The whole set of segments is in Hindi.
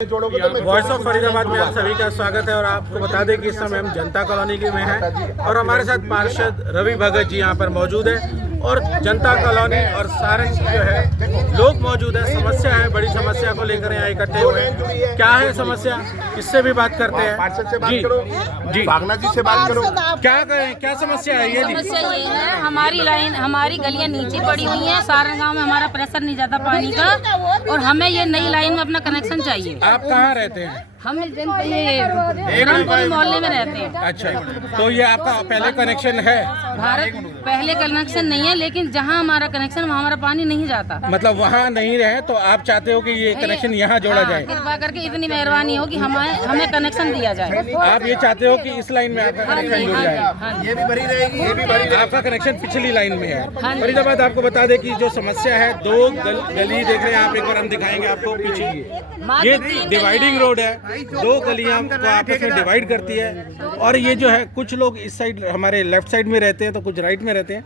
वॉइस ऑफ फरीदाबाद में आप सभी का स्वागत है और आपको बता दें कि इस समय हम जनता कॉलोनी में हैं और हमारे साथ पार्षद रवि भगत जी यहाँ पर मौजूद है और जनता कॉलोनी और सारंग जो है लोग मौजूद है। समस्या है, बड़ी समस्या को लेकर यहाँ इकट्ठे हुए हैं। क्या है समस्या, इससे भी बात करते हैं। पार्षद से बात जी करो, जी भागना जी से बात करो। क्या करें, क्या समस्या है? ये समस्या ये है, हमारी लाइन, हमारी गलियां नीचे पड़ी हुई हैं। सारण गांव में हमारा प्रेशर नहीं जाता पानी का और हमें ये नई लाइन में अपना कनेक्शन चाहिए। आप कहाँ रहते हैं? हम ये मोहल्ले में रहते हैं। अच्छा, तो ये आपका पहले कनेक्शन है? भारत पहले कनेक्शन नहीं है, लेकिन जहाँ हमारा कनेक्शन वहाँ हमारा पानी नहीं जाता। मतलब वहाँ नहीं रहे तो आप चाहते हो कि ये कनेक्शन यहाँ जोड़ा जाए? कृपा करके इतनी मेहरबानी हो कि हमें कनेक्शन दिया जाए। आप ये चाहते हो कि इस लाइन में आपका कनेक्शन जुड़ जाए? ये भी भरी रहेगी, ये भी भरी। आपका कनेक्शन पिछली लाइन में है। फरीदाबाद आपको बता दें कि जो समस्या है, दो गली देख रहे हैं आप, एक बार हम दिखाएंगे आपको पीछे। ये डिवाइडिंग रोड है, दो गलियां को आपस में डिवाइड करती है और ये जो है कुछ लोग इस साइड हमारे लेफ्ट साइड में रहते हैं तो कुछ राइट में रहते हैं।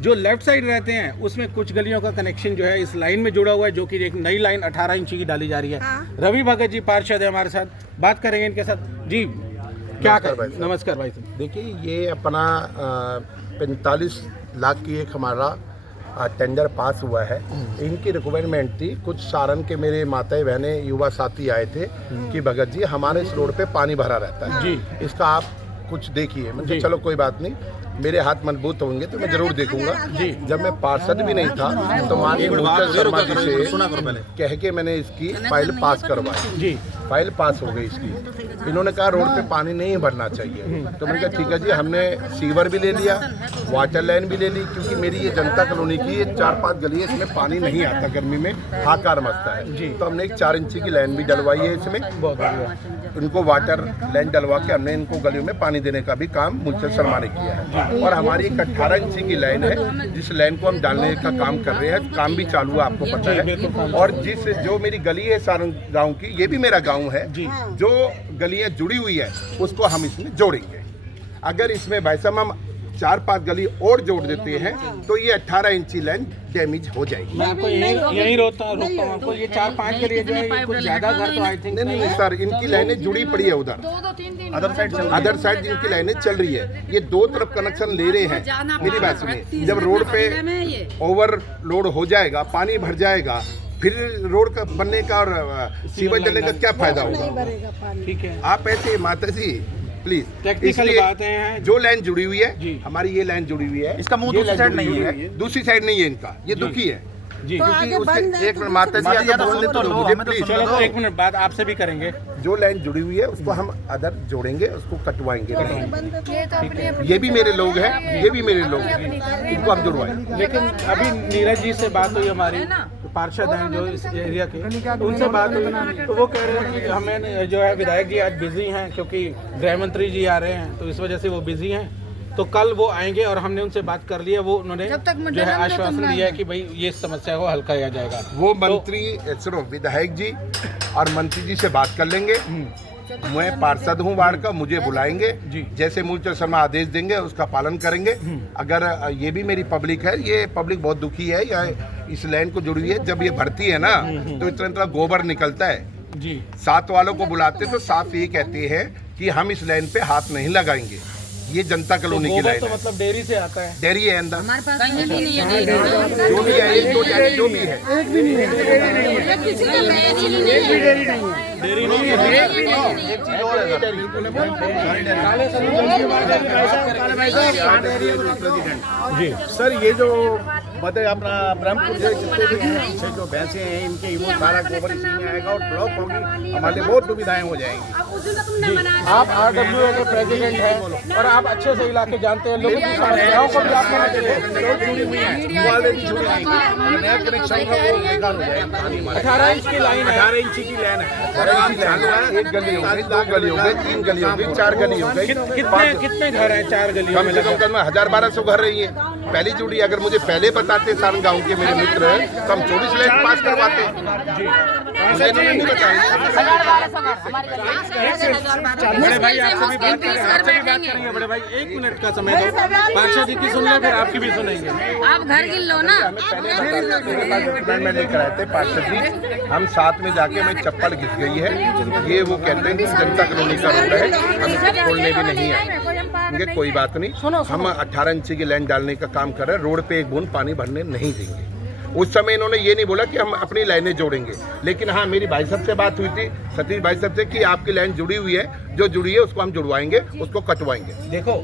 जो लेफ्ट साइड रहते हैं उसमें कुछ गलियों का कनेक्शन जो है इस लाइन में जुड़ा हुआ है, जो कि एक नई लाइन 18 इंची की डाली जा रही है। रवि भगत जी पार्षद है हमारे साथ, बात करेंगे इनके साथ। जी क्या कर? नमस्कार भाई साहब। देखिए, ये अपना 45 लाख की एक हमारा टेंडर पास हुआ है। इनकी रिक्वायरमेंट थी, कुछ सारण के मेरे माताएं बहनें युवा साथी आए थे कि भगत जी हमारे इस रोड पे पानी भरा रहता है जी, इसका आप कुछ देखिए। मुझे चलो कोई बात नहीं, मेरे हाथ मजबूत होंगे तो मैं जरूर देखूंगा जी। जब मैं पार्षद भी नहीं था तो माननीय मूलचंद शर्मा जी से कह के मैंने इसकी फाइल पास करवाई जी। फाइल पास हो गई इसकी। इन्होंने कहा रोड पे पानी नहीं भरना चाहिए, तो मैंने कहा ठीक है जी। हमने सीवर भी ले लिया, वाटर लाइन भी ले ली, क्योंकि मेरी ये जनता कॉलोनी की ये 4-5 गली है, इसमें पानी नहीं आता, गर्मी में हाकार मचता है जी। तो हमने एक 4 इंची की लाइन भी डलवाई है इसमें। इनको वाटर लाइन डलवा के हमने इनको गलियों में पानी देने का भी काम मूलचंद शर्मा ने किया है। और हमारी एक 18 इंची की लाइन है, जिस लाइन को हम डालने का काम कर रहे हैं, काम भी चालू है, आपको पता है। और जो मेरी गली है सारण गाँव की, ये भी मेरा गाँव है, जो गलियां जुड़ी हुई है उसको हम इसमें जोड़ेंगे। अगर इसमें भाई साहब हम 4-5 गली और जोड़ देते हैं तो ये 18 इंची लाइन डैमेज हो जाएगी। मैं आपको यही रोकता हूँ आपको। ये 4-5 गली जो है ये कुछ ज्यादा घर तो आई थिंक नहीं सर, इनकी लाइनें जुड़ी पड़ी है उधर अदर साइड जिनकी लाइनें चल रही है। ये दो तरफ कनेक्शन ले रहे हैं। मेरी बात सुनिए, जब रोड पे ओवरलोड हो जाएगा, पानी भर जाएगा, फिर रोड का बनने का और सीवर डलने का क्या फायदा होगा? ठीक है, आप ऐसे माता जी प्लीज, टेक्निकल बातें हैं। जो लाइन जुड़ी हुई है हमारी, ये लाइन जुड़ी हुई है, इसका मुंह दूसरी साइड नहीं है, दूसरी साइड नहीं है इनका, ये दुखी है जी। क्योंकि उसके एक मिनट माता जी आगे बोलने तो दो मुझे प्लीज। चलो तो 1 मिनट बाद आपसे भी करेंगे। जो लाइन जुड़ी हुई है उसको हम अदर जोड़ेंगे, उसको कटवाएंगे। ये भी मेरे लोग हैं, ये भी मेरे लोग हैं, इनको हम जुड़वाएंगे। लेकिन अभी नीरज जी से बात हुई, हमारी पार्षद हैं जो इस एरिया के, उनसे बात हुई तो वो कह रहे हैं कि हमें जो है विधायक जी आज बिजी हैं क्योंकि गृह मंत्री जी आ रहे हैं, तो इस वजह से वो बिजी हैं। तो कल वो आएंगे और हमने उनसे बात कर ली है। वो उन्होंने जो है आश्वासन दिया है कि भाई ये समस्या को हल किया जाएगा। वो मंत्री सुनो, विधायक जी और मंत्री जी से बात कर लेंगे। मैं पार्षद हूँ वार्ड का, मुझे बुलाएंगे, जैसे मूलचंद शर्मा आदेश देंगे उसका पालन करेंगे। अगर ये भी मेरी पब्लिक है, ये पब्लिक बहुत दुखी है, या इस लाइन को जुड़ी हुई है। जब ये भरती है ना तो इतना गोबर निकलता है जी। साथ वालों को बुलाते तो साफ ये कहते हैं कि हम इस लाइन पे हाथ नहीं लगाएंगे। ये जनता कॉलोनी की लाइन तो है, मतलब डेयरी से आता है, डेयरी है अंदर, हमारे पास कहीं भी नहीं है, जो भी है, एक दो डेयरी जो भी है, डेयरी नहीं है। एक चीज और है जी सर, ये जो मतलब अपना ब्रह्मपुर से जितने भी पीछे जो भैंसे हैं, इनके वो सारा गोबर इसी में आएगा और ब्लॉक होगी, हमारे लिए बहुत सुविधाएं हो जाएंगी। आप RWA के प्रेसिडेंट हैं और आप अच्छे से इलाके जानते हैं, लोगों की समस्याओं को भी आप जुड़ी हुई है, वाले भी जुड़ी हुई है, नया कनेक्शन का वो बेकार हो जाएगा। 18 इंच की लाइन है, 18 इंची की लाइन है। एक गली हो गई, 2 गली हो गई, 3 गली हो गई, 4 गली हो गई। कितने घर हैं 4 गलियों कम में? से कम 1000-1200 घर रही है। पहली जुड़ी। अगर मुझे पहले बताते सारण गांव के मेरे मित्र तो हम 24 लाइन पास करवाते। मुझे इन्होंने नहीं बताया। बड़े भाई आपसे भी बात करेंगे। बड़े भाई 1 मिनट का समय दो, पार्षद जी की सुन लो, फिर आपकी भी सुनेंगे। आप घर गिन लो ना। मेरे पास डॉक्यूमेंट में लेकर आए थे पार्षद जी, हम साथ में जाके मैं चप्पल घिस गई है, ये वो कहते हैं कि जनता कॉलोनी का रोड है, हम इसको खोलने भी नहीं आए। उनके कोई बात नहीं, हम 18 इंची की लाइन डालने का काम कर रहे हैं, रोड पे एक बूंद पानी भरने नहीं देंगे। उस समय इन्होंने ये नहीं बोला कि हम अपनी लाइनें जोड़ेंगे, लेकिन हाँ मेरी भाई साहब से बात हुई थी, सतीश भाई साहब से, कि आपकी लाइन जुड़ी हुई है, जो जुड़ी है उसको हम जुड़वाएंगे, उसको कटवाएंगे। देखो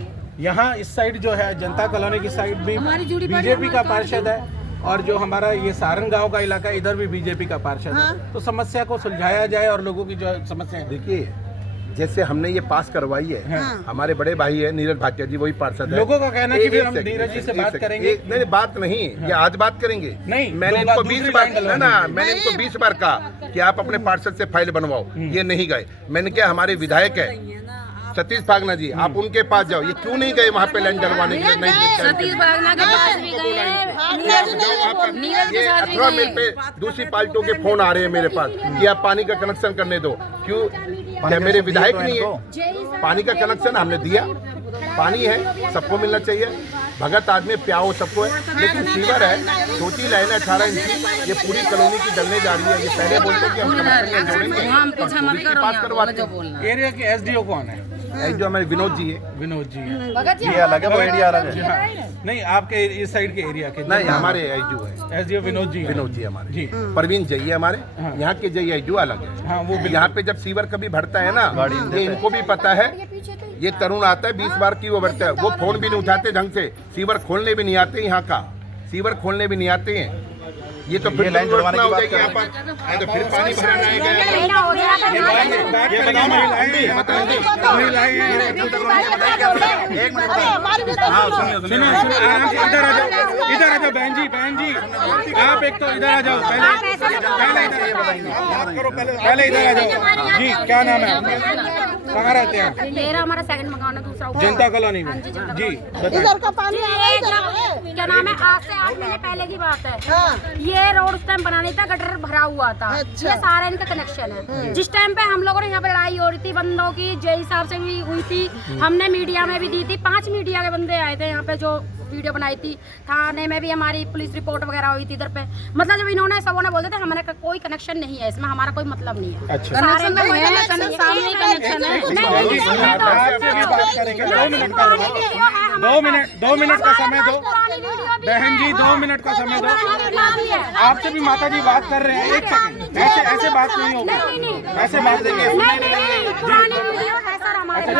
यहाँ इस साइड जो है जनता कॉलोनी की साइड भी बीजेपी का पार्षद है, और जो हमारा ये सारण गांव का इलाका इधर भी बीजेपी का पार्षद है। तो समस्या को सुलझाया जाए और लोगों की जो समस्या है, देखिए जैसे हमने ये पास करवाई है, हमारे बड़े भाई है नीरज भाटिया जी, वही पार्षद है। लोगों का कहना है कि फिर हम नीरज जी से बात करेंगे। नहीं बात नहीं, ये आज बात करेंगे। नहीं, मैंने इनको 20 बार मैंने इनको 20 बार कहा कि आप अपने पार्षद से फाइल बनवाओ, ये नहीं गए। मैंने क्या, हमारे विधायक है सतीश फागना जी, आप उनके पास जाओ, ये क्यों नहीं गए वहाँ पे लाइन डलवाने के लिए? नहीं, सतीश फागना के पास भी गए ये अथवा मिल पे दूसरी पार्टियों के फोन आ रहे हैं मेरे पास कि आप पानी का कनेक्शन करने दो। क्यों, क्या मेरे विधायक नहीं है? पानी का कनेक्शन हमने दिया, पानी है, सबको मिलना चाहिए, भगत आदमी प्याओ सबको है, लेकिन सीवर है, छोटी लाइन है 18 इंची, ये पूरी कॉलोनी की डलने जा रही है। ये पहले बोलते हैं कि हम पास करवाते हैं। एरिया के एसडीओ कौन है? जो हमारे विनोद जी है। विनोद जी है, ये अलग है, वो एरिया अलग है। नहीं आपके इस साइड के एरिया के नहीं, हमारे एसडीओ है, एसडीओ विनोद जी हमारे जी। परवीन जी है हमारे, यहाँ के जी एसडीओ अलग है। हाँ, वो यहाँ पे जब सीवर कभी भरता है ना, ये इनको भी पता है, ये तरुण आता है 20 बार की वो भरता है, वो फोन भी नहीं उठाते ढंग से, सीवर खोलने भी नहीं आते, यहाँ का सीवर खोलने भी नहीं आते हैं। ये तो फिर लाइन जुड़वाने की बात कर रहे हैं, तो फिर पानी भरना इधर आ जाओ बहन जी, आप एक तो इधर आ जाओ, पहले इधर आ जाओ जी। क्या नाम है, कहाँ रहते हैं? मेरा हमारा सेकंड मकान है, दूसरा जनता कॉलोनी में जी। इधर का पानी क्या नाम है, आज से 8 महीने पहले की बात है। ये रोड उस टाइम बनानी था, गटर भरा हुआ था। ये सारा इनका कनेक्शन है। जिस टाइम पे हम लोगों ने यहाँ पे लड़ाई हो रही थी बंदों की, जय साहब से भी हुई थी, हमने मीडिया में भी दी थी, 5 मीडिया के बंदे आए थे यहाँ पे जो वीडियो बनाई थी, थाने में भी हमारी पुलिस रिपोर्ट वगैरह हुई थी इधर पे। मतलब जब इन्होंने सबों ने बोलते थे हमारा कोई कनेक्शन नहीं है इसमें, हमारा कोई मतलब नहीं है। अच्छा, कनेक्शन तो है, सामने कनेक्शन है। 2 मिनट का समय दो बहन जी, 2 मिनट का समय दो। आपसे भी माता जी बात कर रहे हैं, 1 सेकंड, ऐसे बात नहीं होगी, ऐसे बात देंगे। पुरानी वीडियो है सर हमारे पास।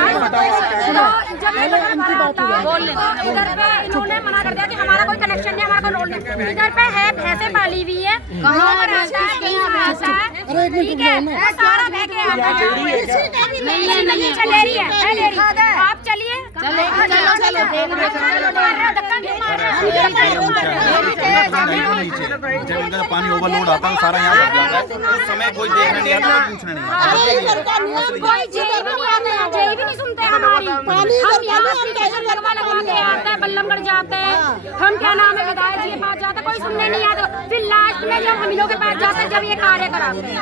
जब ये गटर भरा था, बोल लेना, इधर पे इन्होंने मना कर दिया कि हमारा कोई कनेक्शन नहीं, हमारा कोई रोड नहीं। इधर पे है भैंसे पाली हुई है, ठीक है, वो सारा बह के आता है। नहीं चलेरी है, आप चलिए, जब इनका पानी ओवरलोड आता है सारा यहाँ लग जाता है, उस समय कोई देखने नहीं आता, कोई पूछने नहीं आता। कोई जेई भी नहीं सुनते हमारी। हम यहाँ स्टेशन लगवा के आते हैं, बल्लमगढ़ जाते हैं, हम क्या नाम है विधायक जी के पास जाते हैं, कोई सुनने नहीं आता। फिर लास्ट में जब हम लोग के पास जाते हैं, जब ये कार्य कराते हैं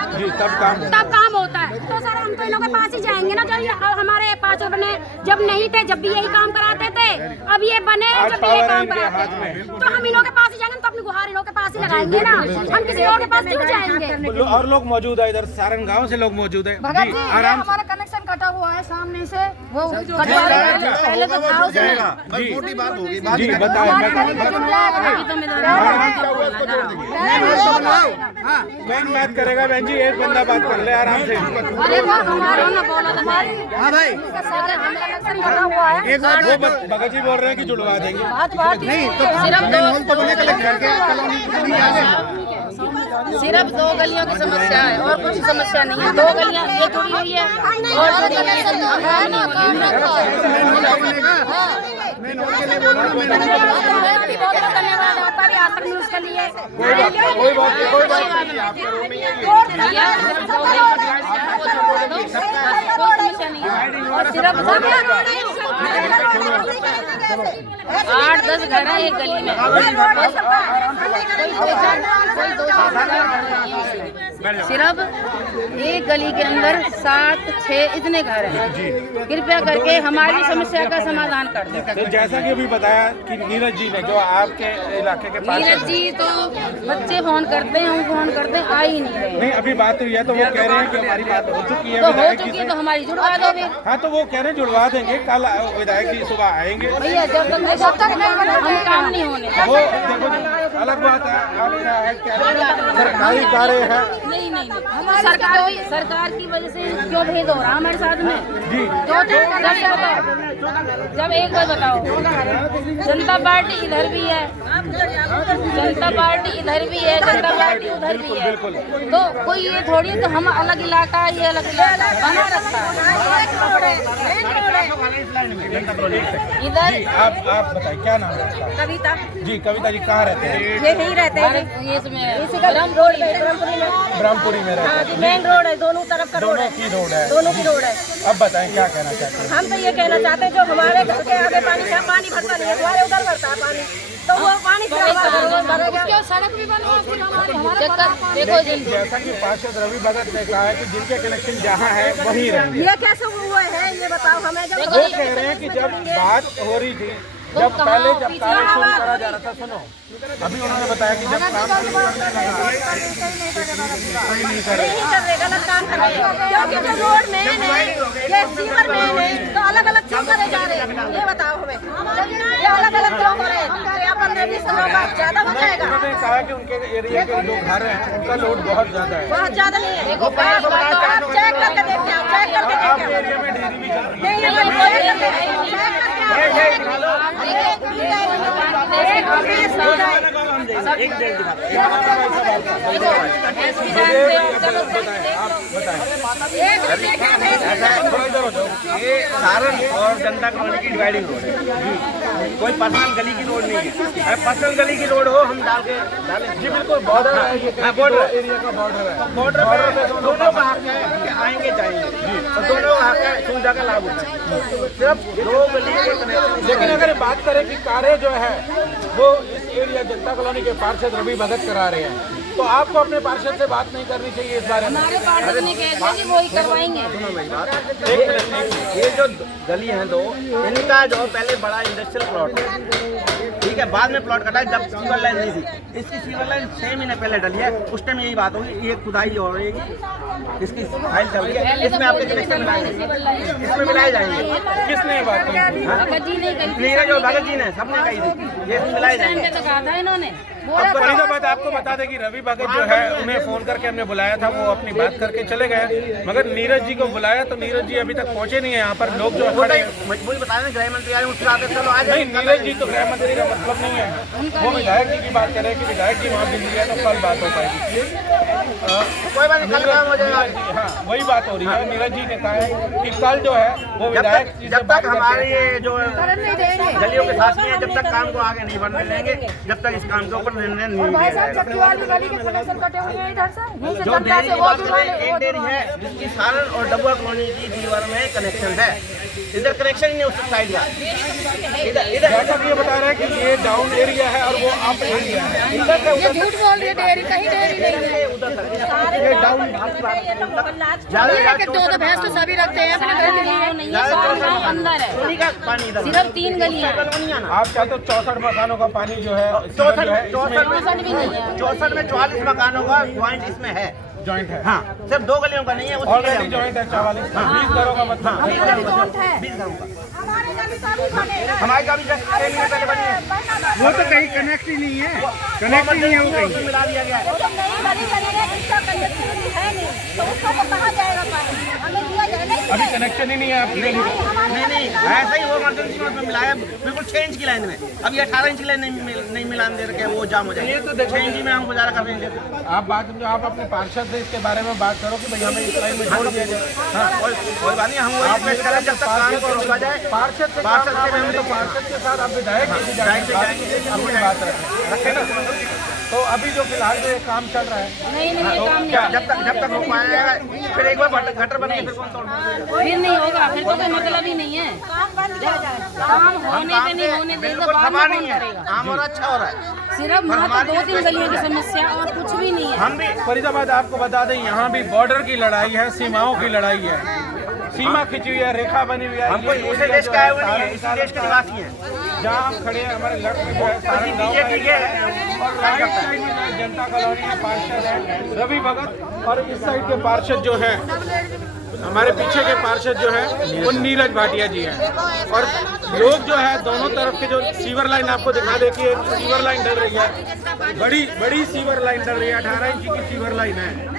तब काम होता है। तो सर हम तो इन लोगों के पास ही जाएंगे ना, जब हमारे 5 बने जब नहीं थे, जब भी यही काम कराते थे, अब ये बने जब भी ये काम कराते हैं, तो हम इन लोगों के पास ही जाएंगे, तो अपनी गुहार इन लोगों के पास ही लगाएंगे ना, हम किसी और के पास क्यों जाएंगे? और लोग मौजूद है, इधर सारण गांव से लोग मौजूद है। भगत जी, आराम हमारा कनेक्शन कटा हुआ है सामने से, वो पहले तो था जी, छोटी बात होगी, जी बताएं। कौन बात करेगा बहन जी, एक बंदा बात कर ले आराम से। अरे वो हमारा ना बोला था। हाँ भाई, कनेक्शन कटा हुआ है। वो भगत जी बोल रहे हैं कि जुड़वा देंगे। नहीं तो सिर्फ 2 गलियों की समस्या है और कुछ समस्या नहीं है। 2 गलियां ये जुड़ी हुई है और 2 धन्यवाद आपका भी आकर न्यूज के लिए। कोई बात नहीं, कोई बात नहीं, कोई समस्या नहीं है और सिर्फ 8-10 घर है एक गली में। सिर्फ एक गली के अंदर 7-6 इतने घर हैं। कृपया करके हमारी समस्या का समाधान कर दो। तो जैसा कि अभी बताया कि नीरज जी ने, जो आपके इलाके के पास नीरज जी तो बच्चे फोन करते हैं, हम फोन करते हैं, आ ही नहीं रहे। नहीं, अभी बात हुई है तो वो कह रहे हैं कि हमारी बात हो चुकी है तो हो विधायक जी चुकी से। है तो हमारी जुड़वा दो फिर। हाँ, तो वो कह रहे हैं जुड़वा देंगे, कल विधायक जी सुबह आएंगे। भैया जब तक हम काम नहीं होने वो देखो जी, अलग बात है, आपका है क्या सरकारी कार्य है। नहीं नहीं नहीं, सरकार की वजह से क्यों भेद हो रहा हमारे साथ में जी। जब एक बार बताओ, जनता पार्टी इधर भी है, जनता पार्टी इधर भी है, जनता पार्टी उधर भी है, तो कोई ये थोड़ी है तो हम अलग इलाका, ये अलग इलाका बना रखा है इधर। जी, आप बताइए क्या नाम है आपका? कविता जी, कविता जी कहाँ रहते हैं? ये यही रहते हैं, ये इसमें इसी का रोड है, ब्रह्मपुरी में। ब्रह्मपुरी में रहते हाँ हैं। जी, मेन रोड है, दोनों तरफ का रोड दोनों है, की रोड है। दोनों की रोड है। अब बताएं क्या कहना चाहते हैं? हम तो ये कहना चाहते हैं, जो हमारे घर के आगे पानी का पानी भरता नहीं है, हमारे उधर भरता है पानी, तो वो पानी फिर हमारा रोज भरेगा। सड़क भी बनवा फिर हमारे देखो लेकिन जैसा कि पार्षद रवि भगत ने कहा है कि जिनके कनेक्शन जहाँ है वहीं रहेंगे। ये कैसे हुआ है ये बताओ हमें। जब वो कह रहे हैं कि जब बात हो रही थी, जब पहले जब कार्य शुरू करा जा रहा था, सुनो, अभी उन्होंने बताया कि जब काम शुरू करने लगा कोई नहीं करे। नहीं कर रहे, गलत काम कर रहे हैं, क्योंकि जो रोड मेन है, ये सीवर मेन है, तो अलग अलग क्यों करे जा रहे हैं ये बताओ हमें। ये अलग अलग क्यों हो रहे हैं? क्या 15-20 लोग ज्यादा हो जाएगा? उन्होंने कहा कि उनके एरिया के जो घर हैं उनका लोड बहुत ज्यादा है। बहुत ज्यादा नहीं है, आप चेक करके देखिए, आप चेक करके आपके देखिए। एरिया में डेयरी भी चल रही है। नहीं नहीं, चेक ये सारण और जनता कॉलोनी की डिवाइडिंग रोड है, कोई पर्सनल गली की रोड नहीं है। अगर पर्सनल गली की रोड हो हम डालें जी, बिल्कुल बॉर्डर है, ये बॉर्डर एरिया का बॉर्डर है। बॉर्डर पे दोनों का हक है कि आएंगे जाएंगे, और दोनों का हक है सुविधा का लाभ होता है। सिर्फ 2 गली के कनेक्शन। लेकिन अगर बात करें कि कार्य जो है वो इस एरिया जनता कॉलोनी के पार्षद रवि भगत करा रहे हैं, तो आपको अपने पार्षद से बात नहीं करनी चाहिए इस बारे में? हमारे पार्षद ने कह दिया वो ही करवाएंगे। ये जो गली है दो, इनका जो पहले बड़ा इंडस्ट्रियल प्लॉट है, ठीक है, बाद में प्लॉट कटा जब सीवर लाइन नहीं थी। इसकी सीवर लाइन 6 महीने पहले डली है, उस टाइम यही बात होगी, ये खुदाई हो रही है, इसकी फाइल चल रही है, इसमें आपके कनेक्शन मिलाएंगे, इसमें मिलाए जाएंगे। किसने ये बात की? भगत जी ने कही थी, नीरज और भगत जी ने सबने कही थी ये मिलाए टाइम जाएंगे। पे तो कहा था इन्होंने। अब फरीदाबाद आपको बता दें कि रवि भगत जो है उन्हें फोन करके हमने बुलाया था, वो अपनी बात करके चले गए, मगर नीरज जी को बुलाया तो नीरज जी अभी तक पहुंचे नहीं है यहाँ पर। लोग जो खड़े हैं, मजबूरी बता रहे गृह मंत्री आए, उसके आते चलो आज नहीं, नीरज जी तो गृह मंत्री का मतलब नहीं है, वो विधायक जी की बात कर रहे हैं कि विधायक जी वहाँ बिजी है तो कल बात हो पाएगी। कोई बात नहीं, कल काम हो जाएगा। हाँ, वही बात हो रही है। नीरज जी ने कहा है कि कल जो है वो विधायक जी से जब बात तक हमारे करके ये जो गलियों के साथ में है, जब तक काम को आगे नहीं बढ़ने देंगे, जब तक इस काम के ऊपर निर्णय नहीं लिया जाएगा। गली के कनेक्शन कटे हुए हैं इधर से, यहीं से जो जनता डेयरी से की वो बात जुड़ा करें, एक डेयरी है जिसकी सारण और डबुआ कॉलोनी की दीवार में कनेक्शन है, इधर कनेक्शन ही नहीं उस साइड का। इधर जैसा कि ये बता रहे हैं कि ये डाउन एरिया है और वो अप एरिया है, इधर से उधर झूठ बोल रही है, डेयरी कहीं डेयरी नहीं है। ये डाउन ये कि 2 भैंस तो सभी रखते हैं अपने घर के लिए। गाँव नहीं है, सारा गाँव अंदर है, उन्हीं का पानी इधर सिर्फ 3 गलियां हैं। नहीं आना। आप चाहते हो 64 मकानों का पानी जो है सीवर जो है इसमें 64 भी नहीं है। 64 में 44 मकानों का ज्वाइंट इसमें है। जॉइंट है। हाँ, सिर्फ 2 गलियों का नहीं है, उसमें ऑलरेडी जॉइंट है 44, 20 घरों का मतलब। 20 घरों का। हमारे का भी 6 महीने पहले बनी है। वो तो कहीं कनेक्ट ही नहीं है, कनेक्ट ही नहीं है वो कहीं। उसमें मिला दिया गया है। अभी कनेक्शन ही नहीं है आपकी गली में। नहीं ऐसा ही वो इमरजेंसी में उसमें मिलाया, बिल्कुल 6 इंच की लाइन में। अभी 18 इंच की लाइन नहीं मिलान दे रखे, वो जाम हो जाएगा। तो 6 इंच में हम गुजारा कर रहे हैं। आप अपने पार्षद से इसके बारे में बात करो कि भाई हमें इस लाइन में जोड़ दिया जाए। हाँ, कोई बात नहीं, हम वो रिक्वेस्ट करें जब तक काम को रोका जाए। पार्षद से हम तो पार्षद के साथ आप विधायक की भी जाएंगे, अपनी बात रखें ना। तो अभी जो फिलहाल जो ये काम चल रहा है, नहीं नहीं ये काम नहीं क्या जब तक हो पाएगा फिर एक बार गटर बनेगा फिर कौन तोड़ फिर नहीं होगा, फिर तो कोई मतलब ही नहीं है। काम होने पे नहीं होने दे तो बाद में कौन करेगा। काम हो रहा अच्छा हो रहा है। सिर्फ यहाँ तो 2-3 गलियों की समस्या और कुछ भी नहीं है। हम भी फरीदाबाद आपको बता दें, यहाँ भी बॉर्डर की लड़ाई है, सीमाओं की लड़ाई है, सीमा खिंची हुई है, रेखा बनी हुई है। हम कोई दूसरे देश का आए हुए नहीं है, इसी देश के निवासी हैं। जहाँ हम खड़े हैं हमारे लेफ्ट में जो है सारण गाँव बीजेपी के और राइट साइड में जनता कॉलोनी के पार्षद है रवि भगत, और इस साइड के पार्षद जो है, हमारे पीछे के पार्षद जो है वो नीरज भाटिया जी हैं। और लोग जो है दोनों तरफ के जो सीवर लाइन आपको दिखा दे कि एक सीवर लाइन डल रही है, बड़ी सीवर लाइन डल रही है, 18 इंच की सीवर लाइन है।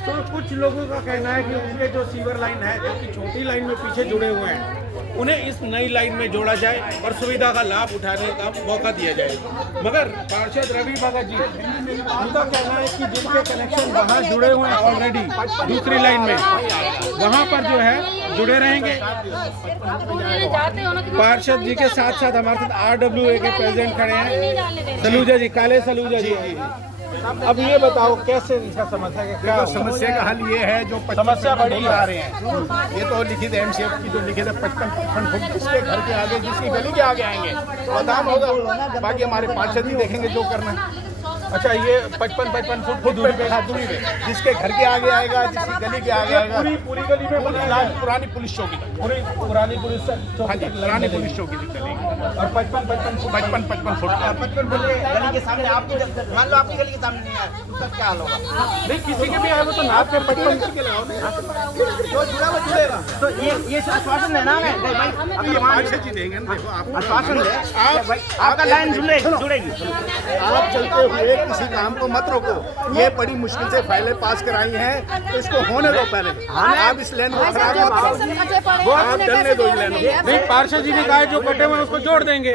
तो कुछ लोगों का कहना है कि उनके जो सीवर लाइन है, जो कि छोटी लाइन में पीछे जुड़े हुए हैं, उन्हें इस नई लाइन में जोड़ा जाए और सुविधा का लाभ उठाने का मौका दिया जाए। मगर पार्षद रवि भगत जी, उनका कहना है कि जिनके कनेक्शन वहाँ जुड़े हुए हैं ऑलरेडी दूसरी लाइन में, वहाँ पर जो है जुड़े रहेंगे। पार्षद जी के साथ साथ हमारे साथ RWA के प्रेसिडेंट खड़े हैं, सलूजा जी, काले सलूजा जी। अब ये बताओ कैसे इसका समस्या है? क्या समस्या का हल ये है, जो समस्या बड़ी आ रहे हैं, ये तो लिखित MCF की जो लिखित है 55 फुट जिसके घर के आगे, जिसकी गली के आगे आएंगे तो काम होगा, बाकी हमारे पार्षद ही देखेंगे जो करना है। अच्छा, ये 55 फुट दूरी पे जिसके घर के आगे आएगा, जिसकी गली के आगे आएगा, पूरी गली में पुरानी पुलिस चौकी तक, पुरानी पुलिस हाँ जी, पुरानी पुलिस चौकी तक चलेगी। और 55 फुट गली के सामने आपकी, मान लो आपकी गली के सामने नहीं है, उसका क्या हाल होगा? नहीं, किसी के भी आए तो नाप पे 55 के लगाओ, जो जुड़ा वो जुड़ेगा। तो ये आश्वासन देना है भाई, पार्षद जी देंगे ना, देखो आप आश्वासन दे भाई, आपका लाइन जुड़ेगी। आप चलते हुए किसी काम को मत रोको। ये बड़ी मुश्किल से फाइलें पास कराई हैं, तो इसको होने दो पहले। आप इस लाइन को खराब मत करो, वो आप चलने दो इस लाइन को। नहीं, पार्षद जी ने कहा जो कटे हुए उसको जोड़ देंगे।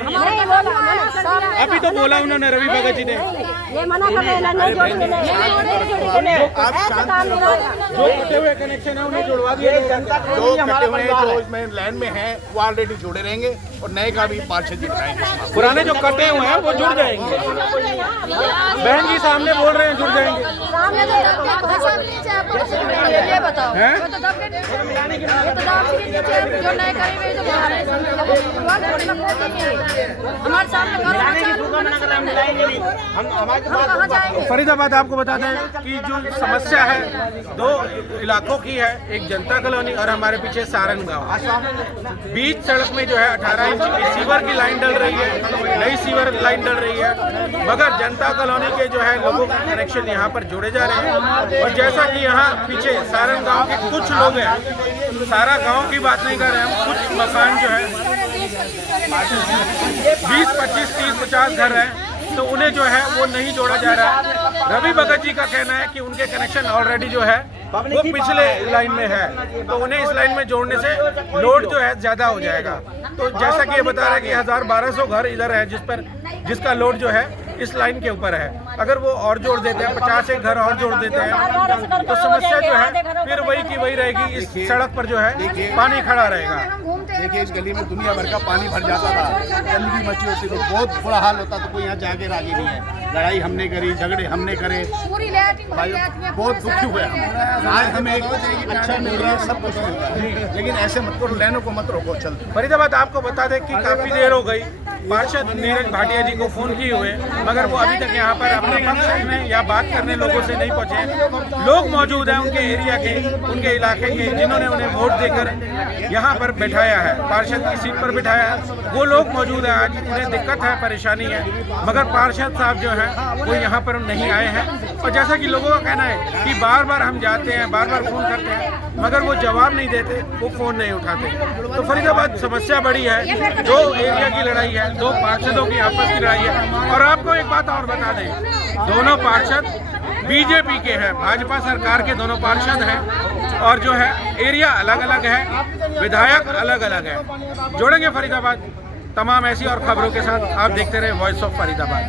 अभी तो बोला उन्होंने रवि भगत जी ने, ये मना कर रहे हैं, आप शांत जो कटे हुए कनेक्शन है उन्हें जुड़वा दिए। जो कटे हुए जो इसमें लाइन में है वो ऑलरेडी जुड़े रहेंगे, और नए का भी पार्षद जी बताएंगे। पुराने जो कटे हुए हैं वो जुड़ जाएंगे। बहन जी सामने बोल रहे हैं जुड़ जाएंगे। ये बताओ हैं? हमारे सामने फरीदाबाद आपको बता दें कि जो समस्या है दो इलाकों की है, एक जनता कॉलोनी और हमारे पीछे सारण गांव। बीच सड़क में जो है 18 इंच की सीवर की लाइन डल रही है, नई सीवर लाइन डल रही है, मगर जनता कॉलोनी के जो है लोगों के कनेक्शन यहाँ पर जोड़े जा रहे हैं। और जैसा कि यहाँ पीछे सारण गांव के कुछ लोग हैं, सारा गांव की बात नहीं कर रहे हैं, कुछ मकान जो है 20, 25, 30, 50 घर हैं, तो उन्हें जो है वो नहीं जोड़ा जा रहा है। रवि भगत जी का कहना है कि उनके कनेक्शन ऑलरेडी जो है वो पिछले लाइन में है, तो उन्हें इस लाइन में जोड़ने से लोड जो है ज़्यादा हो जाएगा। तो जैसा कि ये बता रहे हैं कि 1000-1200 घर इधर है जिसका लोड जो है इस लाइन के ऊपर है। अगर वो और जोड़ देते हैं, 50 एक घर और जोड़ देते हैं, तो समस्या जो है फिर वही की वही रहेगी। इस सड़क पर जो है पानी खड़ा रहेगा। देखिए, इस गली में दुनिया भर का पानी भर जाता था, गंदगी मची होती तो बहुत बुरा हाल होता, तो कोई यहाँ जाके राजी नहीं है। लड़ाई हमने करी, झगड़े हमने करे, बहुत दुखी हुए हम। आज हमें एक अच्छा मिल रहा है, सब कुछ मिल रहा है, लेकिन ऐसे मत करो, लाइनों को मत रोको। चलते फरीदाबाद आपको बता दें कि काफ़ी देर हो गई पार्षद नीरज भाटिया जी को फ़ोन किए हुए, मगर वो अभी तक यहाँ पर अपने फंक्शन में या बात करने लोगों से नहीं पहुँचे। लोग मौजूद हैं उनके एरिया के, उनके इलाके के, जिन्होंने उन्हें वोट देकर यहाँ पर बैठाया है, पार्षद की सीट पर बिठाया है, वो लोग मौजूद हैं। आज उन्हें दिक्कत है, परेशानी है, मगर पार्षद साहब जो है वो यहाँ पर नहीं आए हैं। और जैसा कि लोगों का कहना है कि बार बार हम जाते हैं, बार बार फ़ोन करते हैं, मगर वो जवाब नहीं देते, वो फ़ोन नहीं उठाते। तो फरीदाबाद समस्या बड़ी है, दो एरिया की लड़ाई है, दो पार्षदों की आपस की लड़ाई है। और आपको एक बात और बता दें, दोनों पार्षद बीजेपी के हैं, भाजपा सरकार के दोनों पार्षद हैं, और जो है एरिया अलग अलग है, विधायक अलग अलग है। जोड़ेंगे फरीदाबाद तमाम ऐसी और खबरों के साथ। आप देखते रहे वॉइस ऑफ फरीदाबाद।